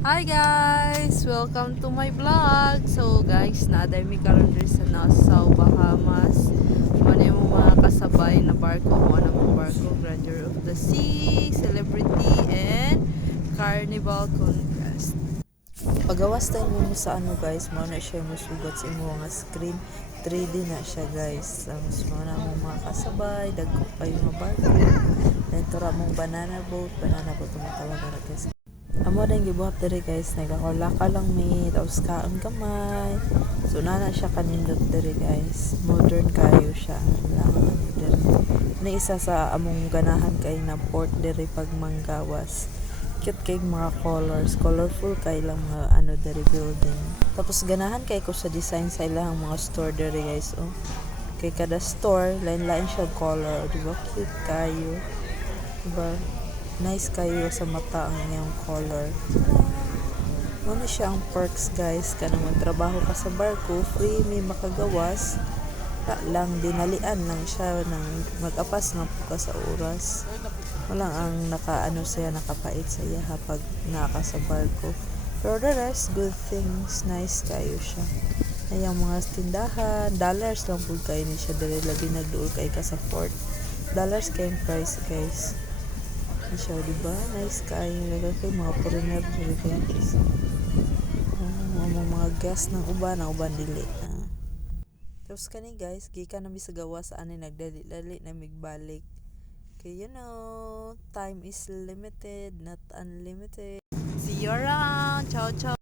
Hi guys! Welcome to my vlog! So guys, naaday mi karon diri sa Nassau, Bahamas. Muna yung mga kasabay na barko. Muna mong barko, Grandeur of the Sea, Celebrity, and Carnival Conquest. Pagawas tayo mo sa ano guys, muna siya musugat sa imo nga screen. 3D na siya guys. Mas muna mong mga kasabay, dagko kayo nga barko. Ito ra mong banana boat mo talaga na guys. Amo rin gibuhat diri guys, nagkakulaka lang mi, tapos kaon gamay. So nana siya kanindot diri guys. Modern kayo siya. Lang ano diri. Ni isa sa among ganahan kay na port diri pag manggawas. Cute kay mga colors, colorful kay lang mga ano diri building. Tapos ganahan kay ko sa design sa ilang mga store diri guys. Oh. Kay kada store, lain-lain siya color, di ba? Cute kayo. Diba? Nice kayo sa mata ang iyong color. Ano siya ang perks guys, kanang magtrabaho ka sa barko, free may makagawas. Lang dinalian lang siya ng mag-apas nga po ka sa oras. Walang ang nakaano siya, nakapait sa iya pag naka sa barko. Pero the rest, good things, nice kayo siya. Ayang mga tindahan, dollars lang po kayo ni siya dali labi na dool kay ka sa fort. Dollars kayong price guys. Siya, diba? Nice kayo. Lagay kayo mga foreigner dili guys. Mga gas ng uban, ang uban dili. Tapos kani guys, gikan na mi sa gawas ani nagdali-dali na migbalik. Okay, you know, time is limited, not unlimited. See you around. Ciao, ciao.